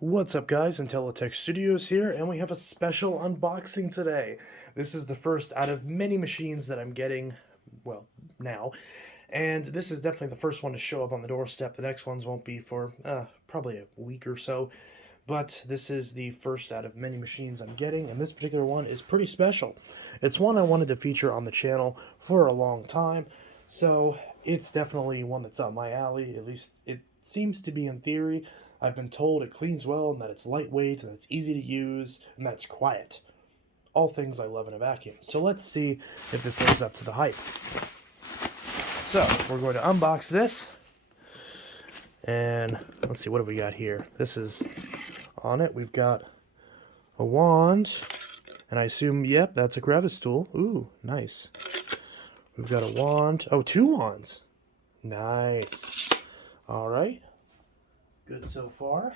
What's up guys, Intellitech Studios here, and we have a special unboxing today. This is the first out of many machines that I'm getting, well, now. And this is definitely the first one to show up on the doorstep. The next ones won't be for probably a week or so. But this is the first out of many machines I'm getting, and this particular one is pretty special. It's one I wanted to feature on the channel for a long time, so it's definitely one that's up my alley. At least it seems to be in theory. I've been told it cleans well, and that it's lightweight, and that it's easy to use, and that it's quiet. All things I love in a vacuum. So let's see if this lives up to the hype. So, we're going to unbox this. And let's see, what have we got here? This is on it. We've got a wand. And I assume, yep, that's a crevice tool. Ooh, nice. We've got a wand. Oh, two wands. Nice. All right. Good so far.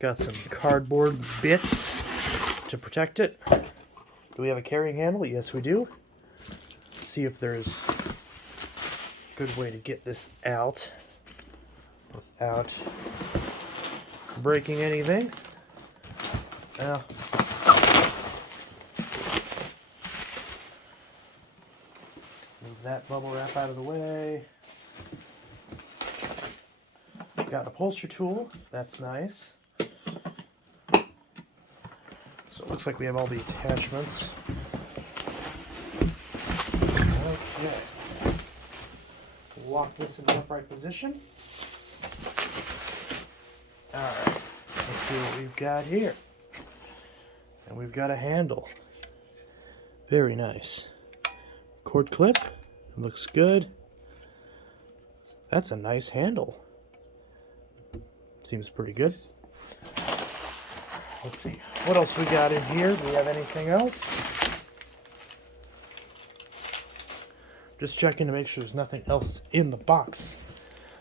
Got some cardboard bits to protect it. Do we have a carrying handle? Yes, we do. Let's see if there's a good way to get this out without breaking anything. Now, move that bubble wrap out of the way. Got a upholstery tool. That's nice. So it looks like we have all the attachments. Okay. Lock this in the upright position. Alright. Let's see what we've got here. And we've got a handle. Very nice. Cord clip. Looks good. That's a nice handle. Seems pretty good. Let's see. What else we got in here? Do we have anything else? Just checking to make sure there's nothing else in the box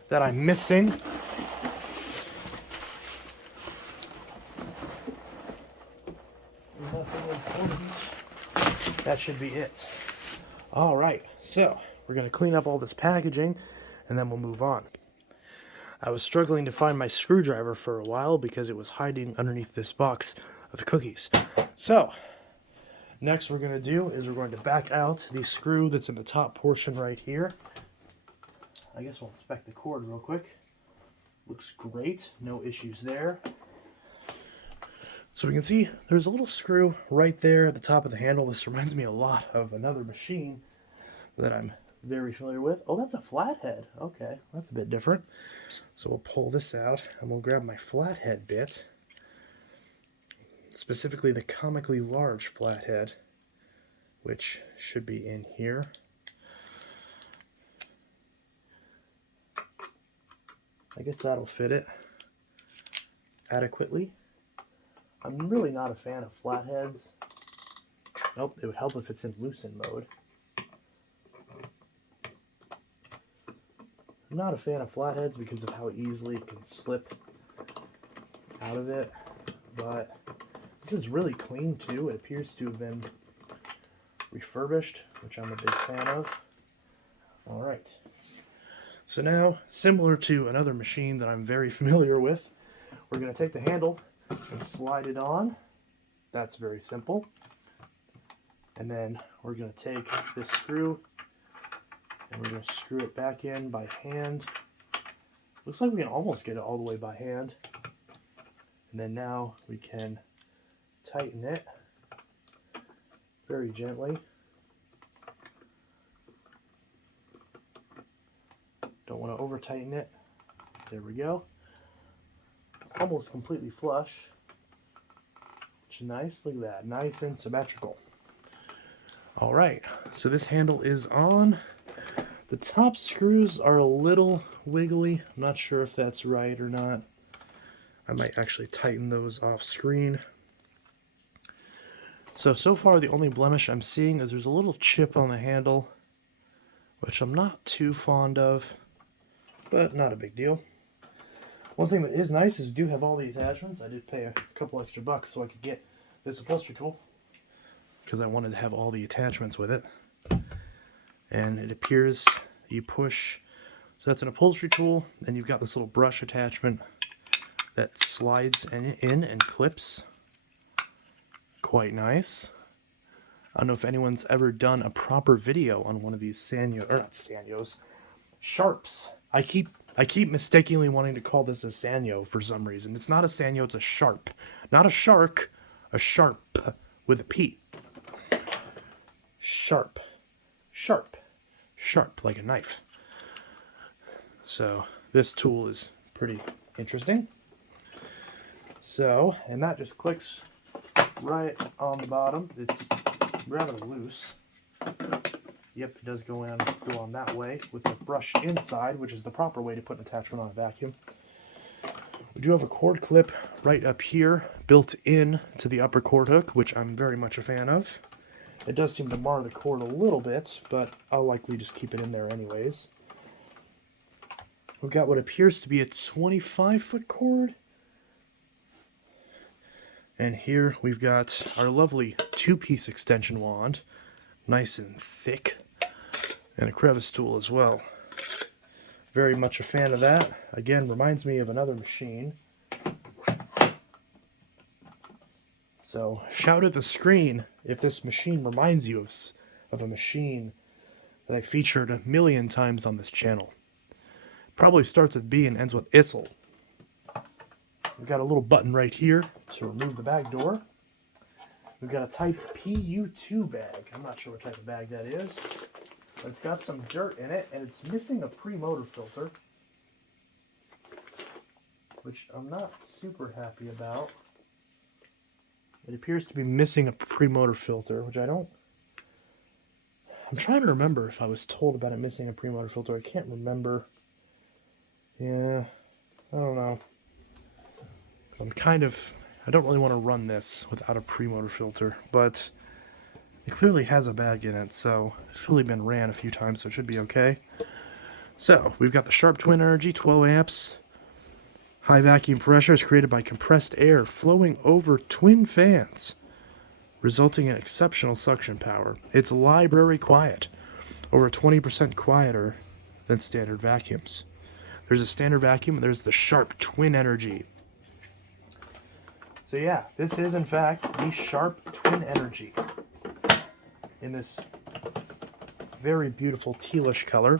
that I'm missing. Nothing important. That should be it. All right, so we're going to clean up all this packaging and then we'll move on. I was struggling to find my screwdriver for a while because it was hiding underneath this box of cookies. So, next we're going to do is we're going to back out the screw that's in the top portion right here. I guess we'll inspect the cord real quick. Looks great, no issues there. So we can see there's a little screw right there at the top of the handle. This reminds me a lot of another machine that I'm very familiar with. Oh, that's a flathead. Okay, that's a bit different. So we'll pull this out and we'll grab my flathead bit. Specifically the comically large flathead, which should be in here. I guess that'll fit it adequately. I'm really not a fan of flatheads. Nope, it would help if it's in loosen mode. I'm not a fan of flatheads because of how easily it can slip out of it, but this is really clean too. It appears to have been refurbished, which I'm a big fan of. Alright, so now, similar to another machine that I'm very familiar with, we're going to take the handle and slide it on. That's very simple. And then we're going to take this screw and we're going to screw it back in by hand. Looks like we can almost get it all the way by hand. And then now we can tighten it very gently. Don't want to over tighten it. There we go. It's almost completely flush, which is nice. Look at that, nice and symmetrical. All right, so this handle is on. The top screws are a little wiggly. I'm not sure if that's right or not. I might actually tighten those off screen. So far the only blemish I'm seeing is there's a little chip on the handle, which I'm not too fond of, but not a big deal. One thing that is nice is we do have all the attachments. I did pay a couple extra bucks so I could get this upholstery tool because I wanted to have all the attachments with it. And it appears you push So that's an upholstery tool, and you've got this little brush attachment that slides in and clips. Quite nice. I don't know if anyone's ever done a proper video on one of these Sanyo, or not Sanyos, Sharps. I keep mistakenly wanting to call this a Sanyo for some reason. It's not a Sanyo, it's a Sharp. Not a shark, a sharp with a P. Sharp. Sharp. Sharp, like a knife. So this tool is pretty interesting. So, and that just clicks right on the bottom. It's rather loose. Yep, it does go on that way with the brush inside, which is the proper way to put an attachment on a vacuum. We do have a cord clip right up here, built in to the upper cord hook, which I'm very much a fan of. It does seem to mar the cord a little bit, but I'll likely just keep it in there anyways. We've got what appears to be a 25-foot cord. And here we've got our lovely 2-piece extension wand, nice and thick, and a crevice tool as well. Very much a fan of that. Again, reminds me of another machine. So shout at the screen if this machine reminds you of a machine that I featured a million times on this channel. Probably starts with B and ends with Issel. We've got a little button right here to remove the bag door. We've got a type PU2 bag. I'm not sure what type of bag that is, but it's got some dirt in it, and it's missing a pre-motor filter, which I'm not super happy about. It appears to be missing a pre-motor filter, which I'm trying to remember if I was told about it missing a pre-motor filter. I can't remember. Yeah, I don't know. I don't really want to run this without a pre-motor filter, but it clearly has a bag in it, so it's really been ran a few times, so it should be okay. So, we've got the Sharp Twin Energy, 12 amps. High vacuum pressure is created by compressed air flowing over twin fans, resulting in exceptional suction power. It's library quiet, over 20% quieter than standard vacuums. There's a standard vacuum, and there's the Sharp Twin Energy. So yeah, this is in fact the Sharp Twin Energy in this very beautiful tealish color.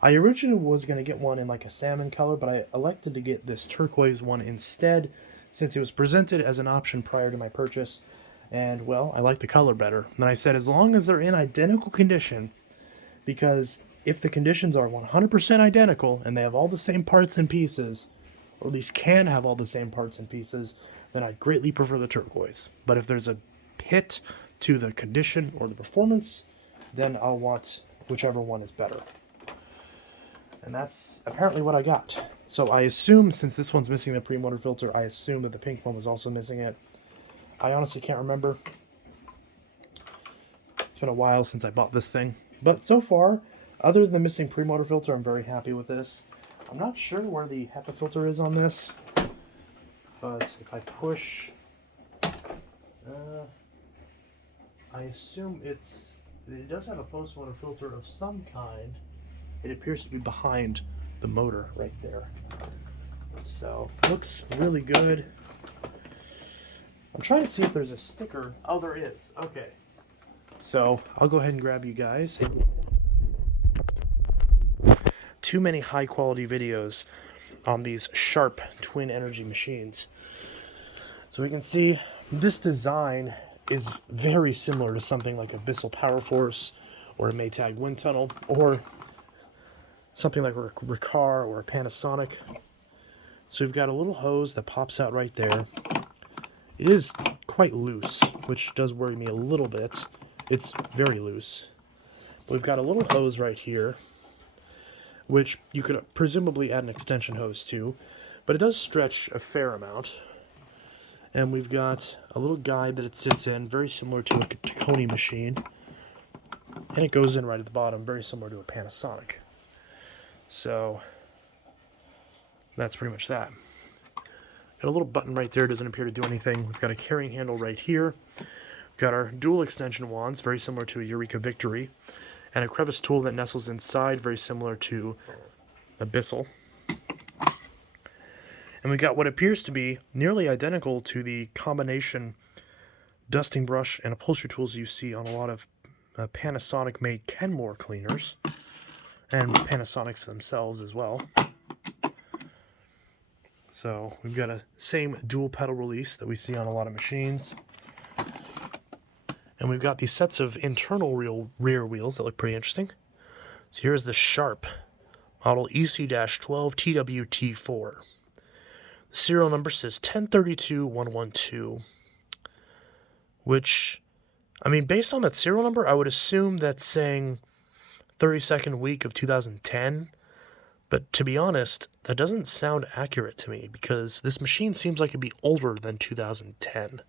I originally was going to get one in like a salmon color, but I elected to get this turquoise one instead since it was presented as an option prior to my purchase. And well, I like the color better. And I said as long as they're in identical condition, because if the conditions are 100% identical and they have all the same parts and pieces, or at least can have all the same parts and pieces, then I'd greatly prefer the turquoise. But if there's a hit to the condition or the performance, then I'll want whichever one is better. And that's apparently what I got. So I assume, since this one's missing the pre-motor filter, I assume that the pink one was also missing it. I honestly can't remember. It's been a while since I bought this thing. But so far, other than the missing pre-motor filter, I'm very happy with this. I'm not sure where the HEPA filter is on this, but if I push, I assume it does have a post-motor filter of some kind. It appears to be behind the motor right there. So, looks really good. I'm trying to see if there's a sticker. Oh, there is. Okay. So, I'll go ahead and grab you guys. Too many high quality videos on these Sharp Twin Energy machines. So we can see this design is very similar to something like a Bissell Power Force or a Maytag Wind Tunnel or something like a Riccar or a Panasonic. So we've got a little hose that pops out right there. It is quite loose, which does worry me a little bit. It's very loose. We've got a little hose right here, which you could presumably add an extension hose to, but it does stretch a fair amount. And we've got a little guide that it sits in, very similar to a Taconi machine. And it goes in right at the bottom, very similar to a Panasonic. So that's pretty much that. Got a little button right there, doesn't appear to do anything. We've got a carrying handle right here. We've got our dual extension wands, very similar to a Eureka Victory. And a crevice tool that nestles inside, very similar to Abyssal. And we got what appears to be nearly identical to the combination dusting brush and upholstery tools you see on a lot of Panasonic-made Kenmore cleaners, and Panasonics themselves as well. So we've got a same dual pedal release that we see on a lot of machines. And we've got these sets of internal rear wheels that look pretty interesting. So here's the Sharp model EC-12TWT4. The serial number says 1032112, which, I mean, based on that serial number, I would assume that's saying 32nd week of 2010. But to be honest, that doesn't sound accurate to me because this machine seems like it'd be older than 2010.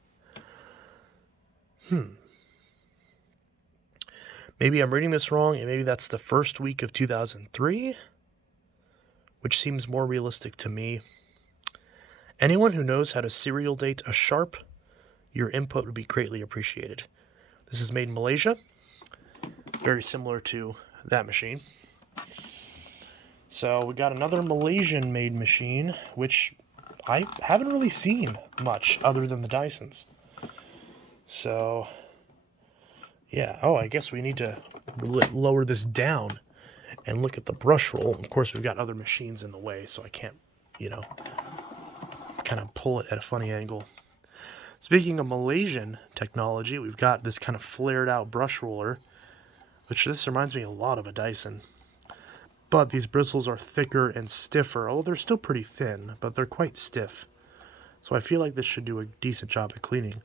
Maybe I'm reading this wrong, and maybe that's the first week of 2003, which seems more realistic to me. Anyone who knows how to serial date a Sharp, your input would be greatly appreciated. This is made in Malaysia, very similar to that machine. So we got another Malaysian-made machine, which I haven't really seen much other than the Dysons. So, yeah. Oh, I guess we need to lower this down and look at the brush roll. Of course, we've got other machines in the way, so I can't, kind of pull it at a funny angle. Speaking of Malaysian technology, we've got this kind of flared-out brush roller, which this reminds me a lot of a Dyson. But these bristles are thicker and stiffer. Oh, they're still pretty thin, but they're quite stiff. So I feel like this should do a decent job at cleaning.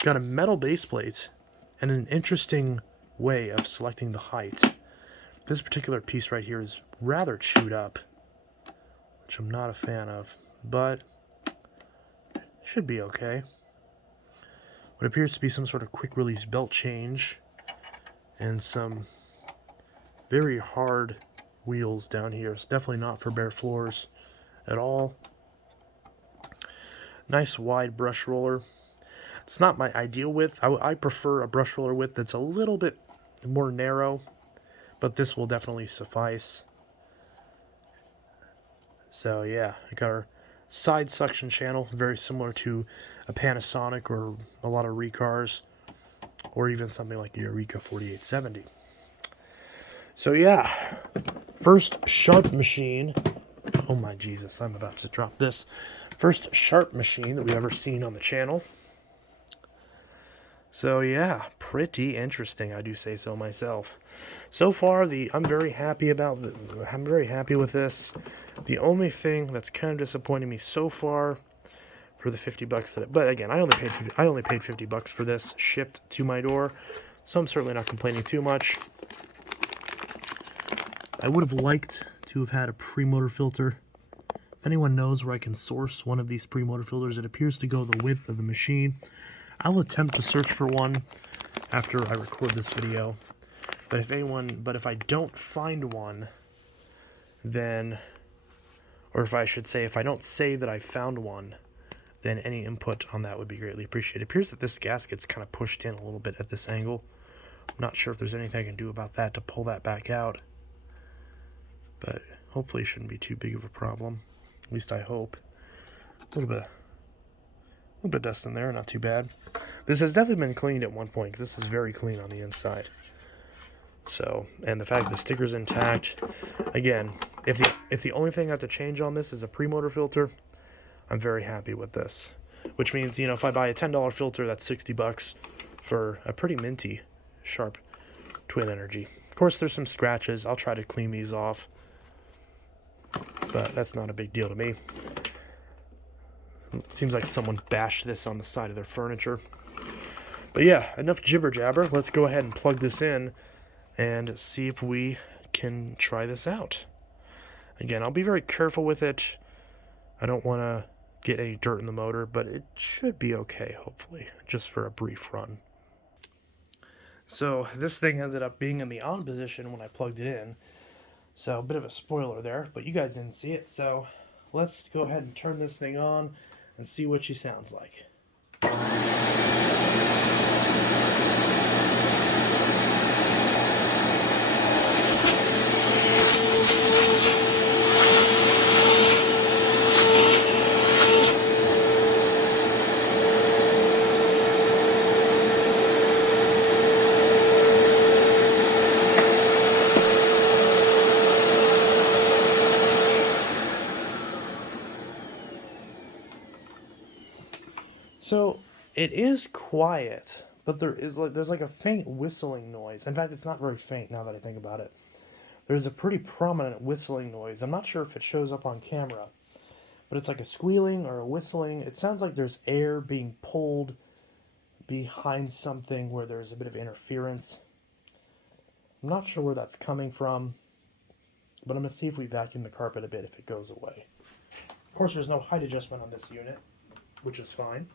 Got a metal base plate and an interesting way of selecting the height. This particular piece right here is rather chewed up, which I'm not a fan of, but should be okay. What appears to be some sort of quick release belt change and some very hard wheels down here. It's definitely not for bare floors at all. Nice wide brush roller. It's not my ideal width. I prefer a brush roller width that's a little bit more narrow, but this will definitely suffice. So yeah, I got our side suction channel, very similar to a Panasonic or a lot of Recars, or even something like the Eureka 4870. So yeah, first Sharp machine. Oh my Jesus, I'm about to drop this. First Sharp machine that we've ever seen on the channel. So yeah, pretty interesting, I do say so myself. So far, I'm very happy with this. The only thing that's kind of disappointing me so far for the $50 but again, I only paid $50 for this shipped to my door, so I'm certainly not complaining too much. I would have liked to have had a pre-motor filter. If anyone knows where I can source one of these pre-motor filters, it appears to go the width of the machine. I'll attempt to search for one after I record this video. But if I don't find one, then, or if I should say, if I don't say that I found one, then any input on that would be greatly appreciated. It appears that this gasket's kind of pushed in a little bit at this angle. I'm not sure if there's anything I can do about that to pull that back out, but hopefully it shouldn't be too big of a problem. At least I hope. A little bit of dust in there, not too bad. This has definitely been cleaned at one point, because this is very clean on the inside. So, and the fact the sticker's intact, again, if the only thing I have to change on this is a pre-motor filter, I'm very happy with this. Which means, if I buy a $10 filter, that's $60 for a pretty minty Sharp Twin Energy. Of course, there's some scratches. I'll try to clean these off, but that's not a big deal to me. It seems like someone bashed this on the side of their furniture. But yeah, enough jibber jabber. Let's go ahead and plug this in and see if we can try this out. Again, I'll be very careful with it. I don't want to get any dirt in the motor, but it should be okay, hopefully, just for a brief run. So this thing ended up being in the on position when I plugged it in. So a bit of a spoiler there, but you guys didn't see it. So let's go ahead and turn this thing on and see what she sounds like. So it is quiet, but there's like a faint whistling noise. In fact, it's not very faint now that I think about it. There's a pretty prominent whistling noise. I'm not sure if it shows up on camera, but it's like a squealing or a whistling. It sounds like there's air being pulled behind something where there's a bit of interference. I'm not sure where that's coming from, but I'm going to see if we vacuum the carpet a bit if it goes away. Of course, there's no height adjustment on this unit, which is fine.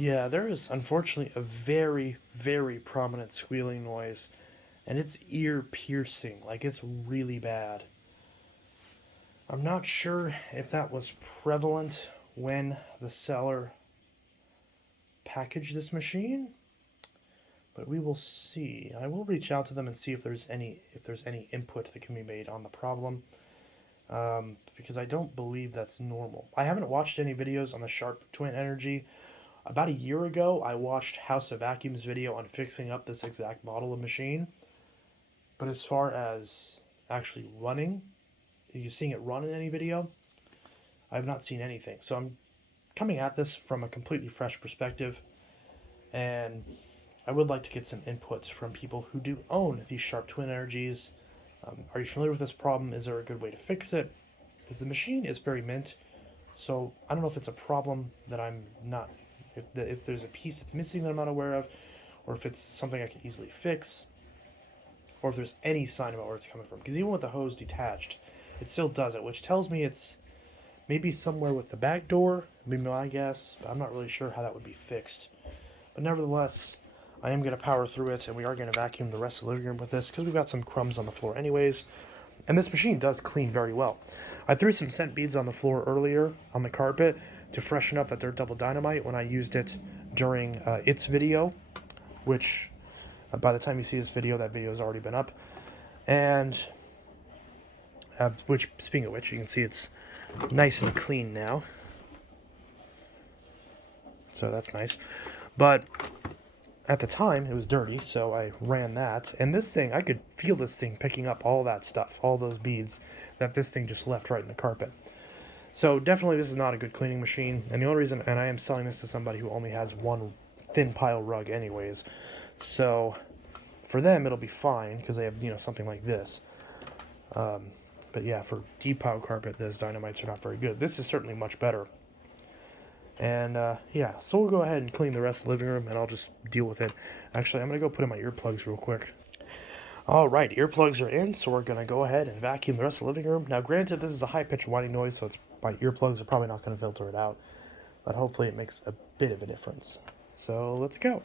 Yeah, there is unfortunately a very, very prominent squealing noise, and it's ear piercing. Like, it's really bad. I'm not sure if that was prevalent when the seller packaged this machine, but we will see. I will reach out to them and see if there's any input that can be made on the problem, because I don't believe that's normal. I haven't watched any videos on the Sharp Twin Energy. About a year ago, I watched House of Vacuum's video on fixing up this exact model of machine. But as far as actually running, are you seeing it run in any video? I've not seen anything. So I'm coming at this from a completely fresh perspective. And I would like to get some inputs from people who do own these Sharp Twin Energies. Are you familiar with this problem? Is there a good way to fix it? Because the machine is very mint. So I don't know if it's a problem that I'm not... If there's a piece that's missing that I'm not aware of, or if it's something I can easily fix, or if there's any sign about where it's coming from. Because even with the hose detached, it still does it, which tells me it's maybe somewhere with the back door, would be my guess, but I'm not really sure how that would be fixed. But nevertheless, I am going to power through it, and we are going to vacuum the rest of the living room with this, because we've got some crumbs on the floor anyways. And this machine does clean very well. I threw some scent beads on the floor earlier on the carpet to freshen up that they're double dynamite when I used it during its video, which by the time you see this video, that video has already been up. And which, speaking of which, you can see it's nice and clean now. So that's nice. But at the time, it was dirty, so I ran that. And this thing, I could feel this thing picking up all that stuff, all those beads that this thing just left right in the carpet. So definitely this is not a good cleaning machine. And the only reason, and I am selling this to somebody who only has one thin pile rug anyways. So for them, it'll be fine because they have, something like this. But yeah, for deep pile carpet, those dynamites are not very good. This is certainly much better. And yeah, so we'll go ahead and clean the rest of the living room, and I'll just deal with it. Actually, I'm going to go put in my earplugs real quick. Alright, earplugs are in, so we're going to go ahead and vacuum the rest of the living room. Now, granted, this is a high-pitched whining noise, so my earplugs are probably not going to filter it out. But hopefully it makes a bit of a difference. So, let's go.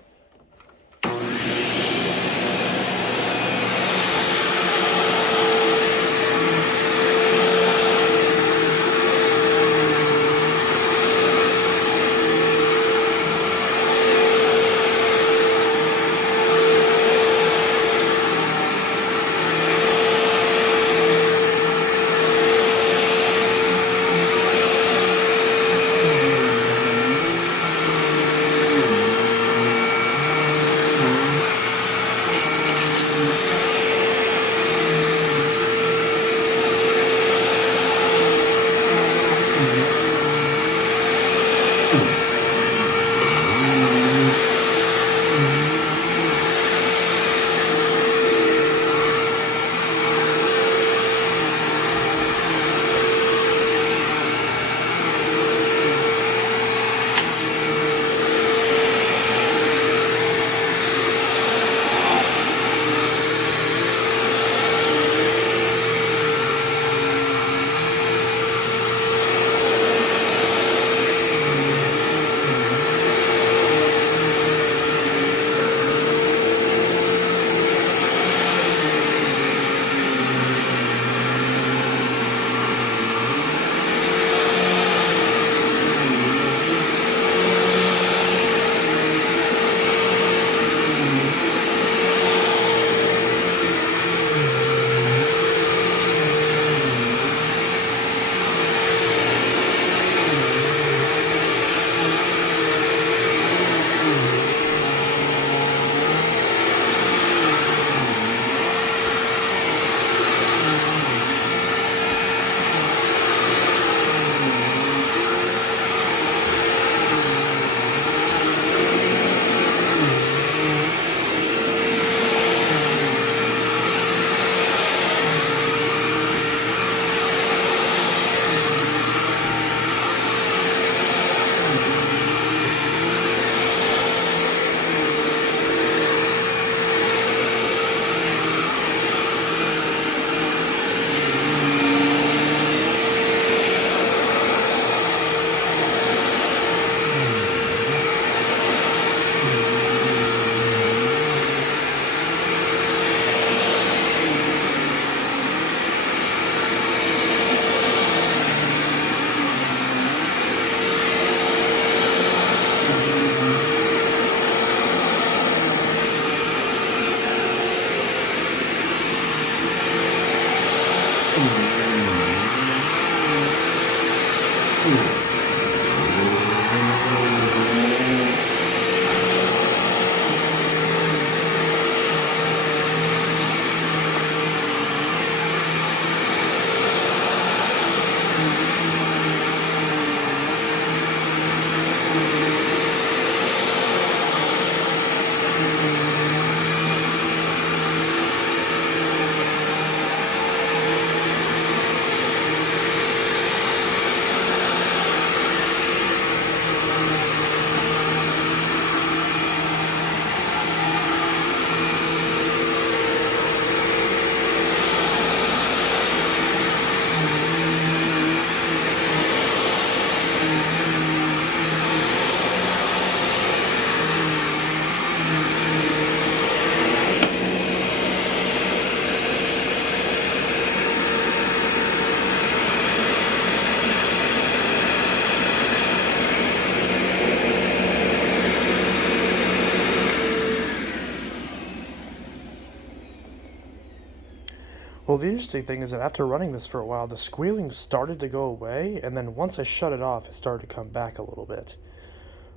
Well, the interesting thing is that after running this for a while, the squealing started to go away, and then once I shut it off, it started to come back a little bit.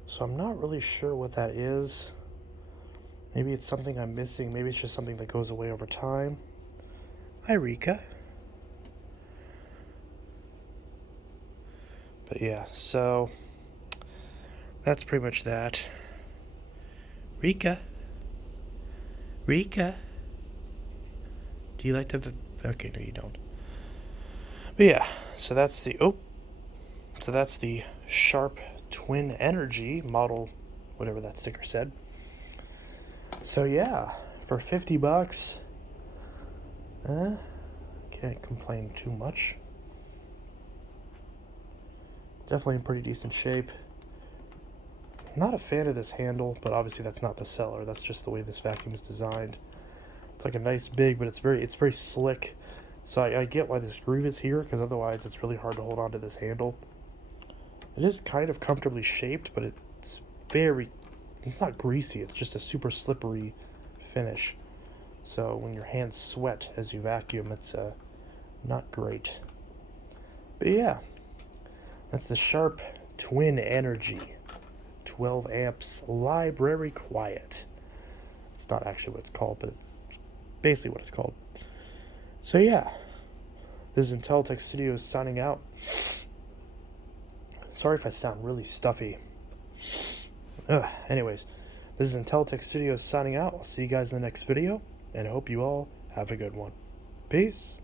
So I'm not really sure what that is. Maybe it's something I'm missing. Maybe it's just something that goes away over time. Hi, Rika. But yeah, so that's pretty much that. Rika? Rika? Do you like to... Okay, no you don't. But yeah, so that's the Sharp Twin Energy model, whatever that sticker said. So yeah, for 50 bucks, can't complain too much. Definitely in pretty decent shape. Not a fan of this handle, but obviously that's not the seller. That's just the way this vacuum is designed. It's like a nice big, but it's very slick. So I get why this groove is here, because otherwise it's really hard to hold on to this handle. It is kind of comfortably shaped, but it's not greasy. It's just a super slippery finish. So when your hands sweat as you vacuum, it's not great. But yeah, that's the Sharp Twin Energy 12 amps library quiet. It's not actually what it's called, but it's basically what it's called. So yeah, this is Intellitech Studios signing out. Sorry if I sound really stuffy. Anyways, this is Intellitech Studios signing out. I'll see you guys in the next video, and I hope you all have a good one. Peace.